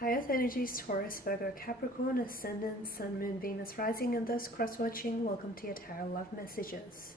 High Earth energies, Taurus, Virgo, Capricorn, Ascendant, Sun, Moon, Venus, Rising, and those cross-watching, welcome to your Tarot Love Messages.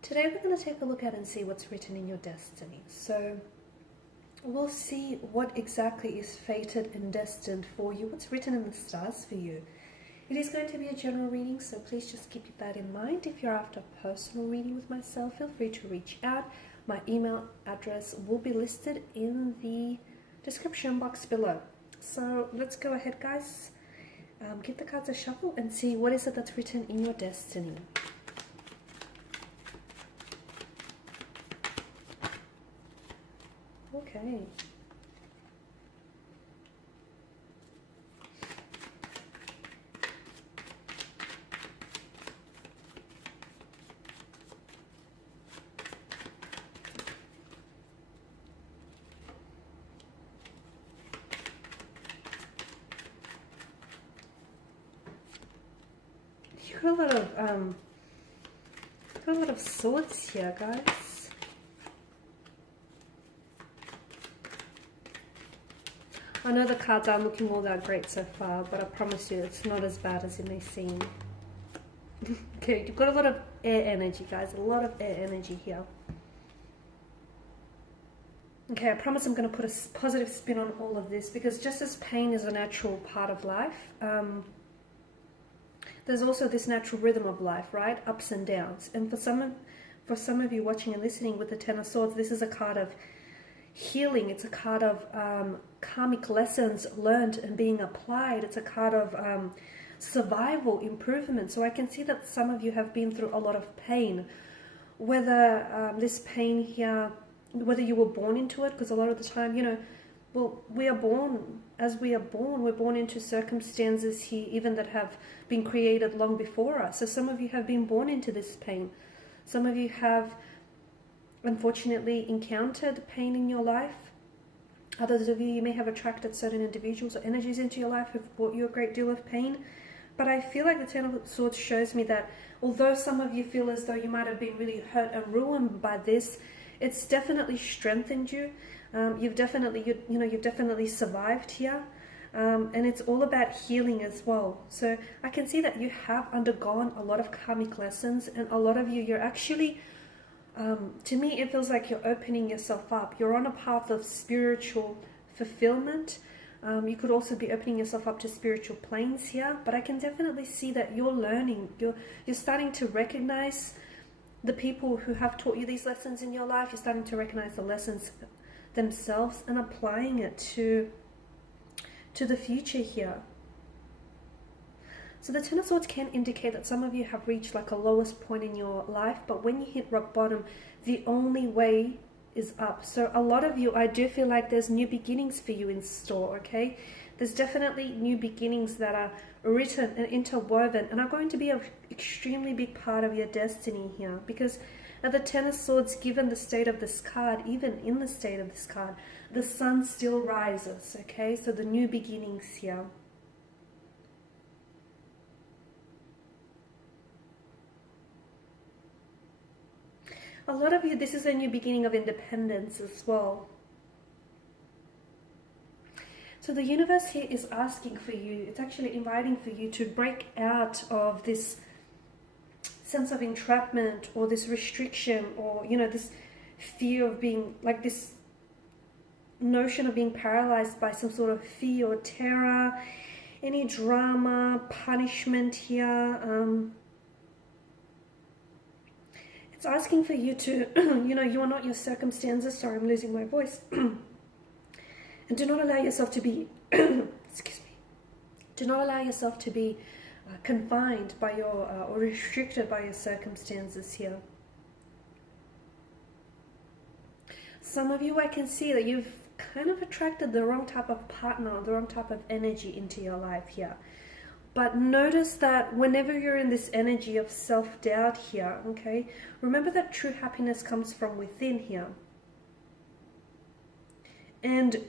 Today we're going to take a look at and see what's written in your destiny. So we'll see what exactly is fated and destined for you, what's written in the stars for you. It is going to be a general reading, so please just keep that in mind. If you're after a personal reading with myself, feel free to reach out. My email address will be listed in the description box below. So let's go ahead, guys. Give the cards a shuffle and see what is it that's written in your destiny. Okay. You got a lot of swords here, guys. I know the cards aren't looking all that great so far, but I promise you it's not as bad as it may seem. Okay, you've got a lot of air energy, guys. A lot of air energy here. Okay, I promise I'm going to put a positive spin on all of this, because just as pain is a natural part of life, there's also this natural rhythm of life, right? Ups and downs. And for some of you watching and listening with the Ten of Swords, this is a card of healing. It's a card of karmic lessons learned and being applied. It's a card of survival, improvement. So I can see that some of you have been through a lot of pain. Whether this pain here, whether you were born into it, because a lot of the time, you know, well, we are born, as we are born, we're born into circumstances here, even that have been created long before us. So some of you have been born into this pain. Some of you have, unfortunately, encountered pain in your life. Others of you may have attracted certain individuals or energies into your life who've brought you a great deal of pain. But I feel like the Ten of Swords shows me that although some of you feel as though you might have been really hurt and ruined by this, it's definitely strengthened you. You've definitely survived here, and it's all about healing as well. So I can see that you have undergone a lot of karmic lessons, and a lot of you're actually, to me, it feels like you're opening yourself up. You're on a path of spiritual fulfillment. You could also be opening yourself up to spiritual planes here, but I can definitely see that you're learning. You're starting to recognize the people who have taught you these lessons in your life. You're starting to recognize the lessons themselves and applying it to the future here. So the Ten of Swords can indicate that some of you have reached like a lowest point in your life, but when you hit rock bottom, the only way is up. So a lot of you, I do feel like there's new beginnings for you in store, okay? There's definitely new beginnings that are written and interwoven and are going to be an extremely big part of your destiny here, because at the Ten of Swords, given the state of this card, even in the state of this card, the sun still rises, okay? So the new beginnings here. A lot of you, this is a new beginning of independence as well. So the universe here is asking for you, it's actually inviting for you to break out of this sense of entrapment or this restriction, or, you know, this fear of being, like this notion of being paralyzed by some sort of fear or terror, any drama, punishment here. It's asking for you to, you know, you are not your circumstances. Sorry, I'm losing my voice. And do not allow yourself to be, excuse me, do not allow yourself to be confined by your, or restricted by your circumstances here. Some of you, I can see that you've kind of attracted the wrong type of partner, the wrong type of energy into your life here. But notice that whenever you're in this energy of self-doubt here, okay, remember that true happiness comes from within here. And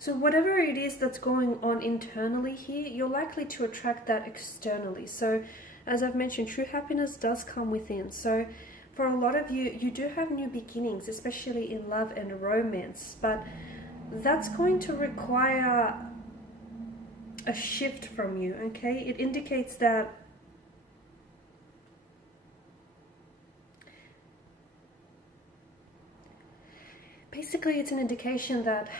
so whatever it is that's going on internally here, you're likely to attract that externally. So as I've mentioned, true happiness does come within. So for a lot of you, you do have new beginnings, especially in love and romance, but that's going to require a shift from you, okay? It indicates that basically it's an indication that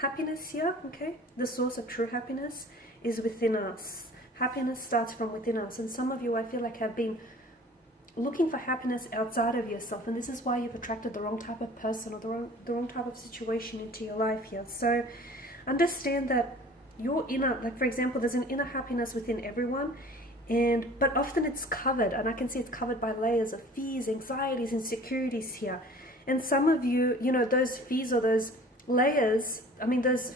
happiness here, okay, the source of true happiness is within us. Happiness starts from within us, and some of you, I feel like, have been looking for happiness outside of yourself, and this is why you've attracted the wrong type of person or the wrong type of situation into your life here. So understand that your inner, like for example, there's an inner happiness within everyone, but often it's covered, and I can see it's covered by layers of fears, anxieties, insecurities here. And some of you, you know, those fears or those layers, I mean, those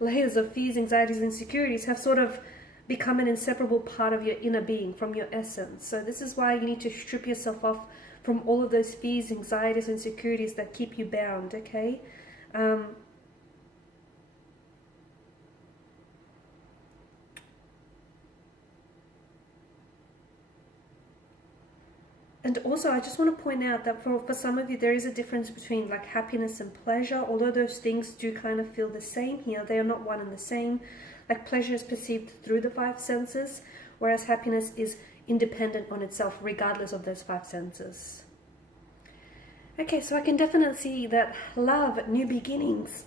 layers of fears, anxieties, and insecurities have sort of become an inseparable part of your inner being, from your essence. So this is why you need to strip yourself off from all of those fears, anxieties, and insecurities that keep you bound, okay? And also, I just want to point out that for some of you, there is a difference between like happiness and pleasure. Although those things do kind of feel the same here, they are not one and the same. Like pleasure is perceived through the five senses, whereas happiness is independent on itself, regardless of those five senses. Okay, so I can definitely see that love, new beginnings,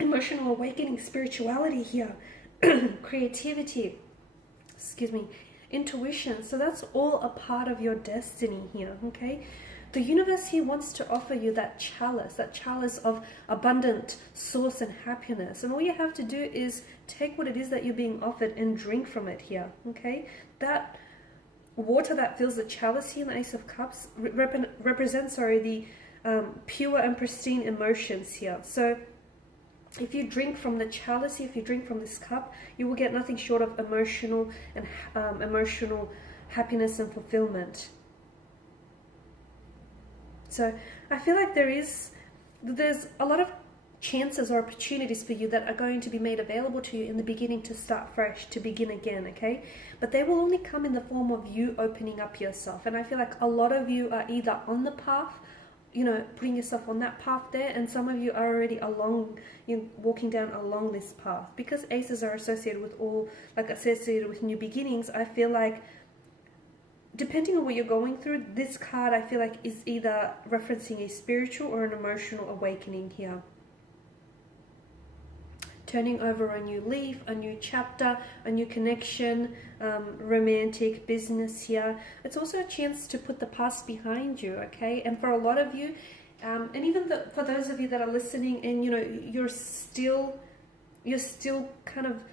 emotional awakening, spirituality here, creativity, excuse me, intuition. So that's all a part of your destiny here, okay? The universe here wants to offer you that chalice of abundant source and happiness. And all you have to do is take what it is that you're being offered and drink from it here, okay? That water that fills the chalice here in the Ace of Cups represents, the pure and pristine emotions here. So if you drink from the chalice, if you drink from this cup, you will get nothing short of emotional happiness and fulfillment. So I feel like there's a lot of chances or opportunities for you that are going to be made available to you in the beginning to start fresh, to begin again, okay? But they will only come in the form of you opening up yourself. And I feel like a lot of you are either on the path, you know, putting yourself on that path there, and some of you are already walking down along this path. Because aces are associated with new beginnings, I feel like depending on what you're going through, this card I feel like is either referencing a spiritual or an emotional awakening here. Turning over a new leaf, a new chapter, a new connection, romantic, business here. It's also a chance to put the past behind you, okay? And for a lot of you, and even for those of you that are listening and, you know, you're still kind of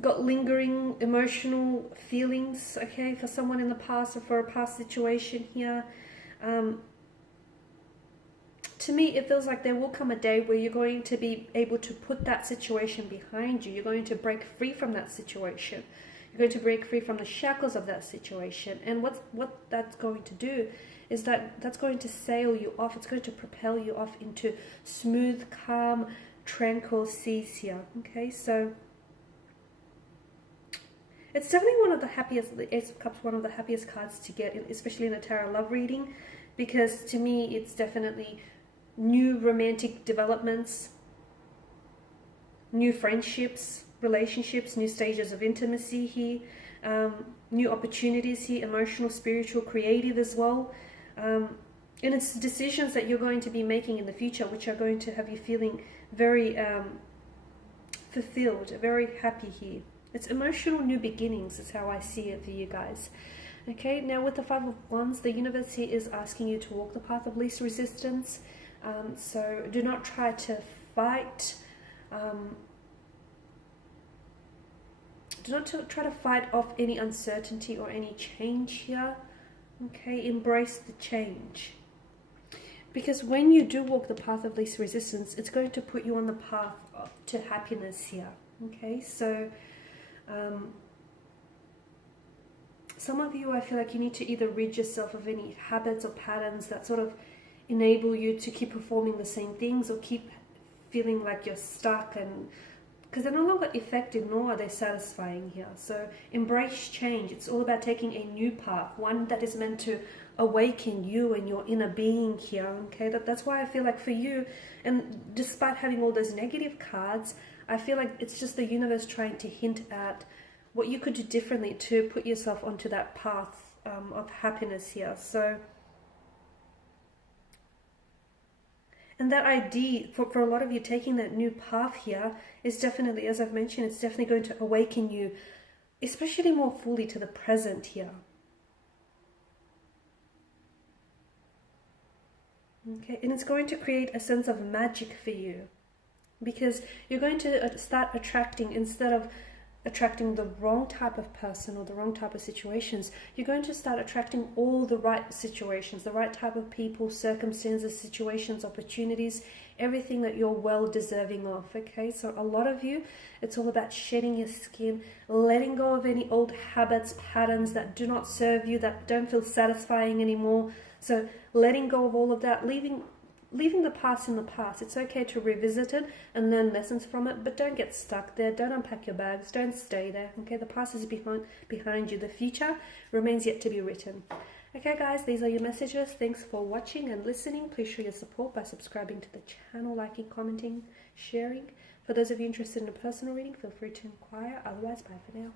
got lingering emotional feelings, okay, for someone in the past or for a past situation here. To me, it feels like there will come a day where you're going to be able to put that situation behind you. You're going to break free from that situation. You're going to break free from the shackles of that situation. And what that's going to do is that's going to sail you off. It's going to propel you off into smooth, calm, tranquil seas here. Okay, so it's definitely one of the happiest, the Ace of Cups, one of the happiest cards to get, especially in a tarot love reading, because to me it's definitely new romantic developments, new friendships, relationships, new stages of intimacy here, new opportunities here, emotional, spiritual, creative as well. And it's decisions that you're going to be making in the future which are going to have you feeling very fulfilled, very happy here. It's emotional new beginnings is how I see it for you guys. Okay, now with the Five of Wands, the universe here is asking you to walk the path of least resistance. So do not try to fight. Do not try to fight off any uncertainty or any change here. Okay, embrace the change. Because when you do walk the path of least resistance, it's going to put you on the path to happiness here. Okay, so some of you, I feel like you need to either rid yourself of any habits or patterns that sort of enable you to keep performing the same things or keep feeling like you're stuck and because they're no longer effective, nor are they satisfying here. So embrace change. It's all about taking a new path, one that is meant to awaken you and your inner being here. Okay, that's why I feel like for you, and despite having all those negative cards, I feel like it's just the universe trying to hint at what you could do differently to put yourself onto that path of happiness here. So, and that idea, for a lot of you, taking that new path here is definitely, as I've mentioned, it's definitely going to awaken you, especially more fully to the present here. Okay, and it's going to create a sense of magic for you, because you're going to start attracting, instead of attracting the wrong type of person or the wrong type of situations, you're going to start attracting all the right situations, the right type of people, circumstances, situations, opportunities, everything that you're well deserving of. Okay, so a lot of you, it's all about shedding your skin, letting go of any old habits, patterns that do not serve you, that don't feel satisfying anymore. So letting go of all of that, leaving the past in the past. It's okay to revisit it and learn lessons from it, but don't get stuck there. Don't unpack your bags. Don't stay there. Okay, the past is behind you. The future remains yet to be written. Okay, guys, these are your messages. Thanks for watching and listening. Please show your support by subscribing to the channel, liking, commenting, sharing. For those of you interested in a personal reading, feel free to inquire. Otherwise, bye for now.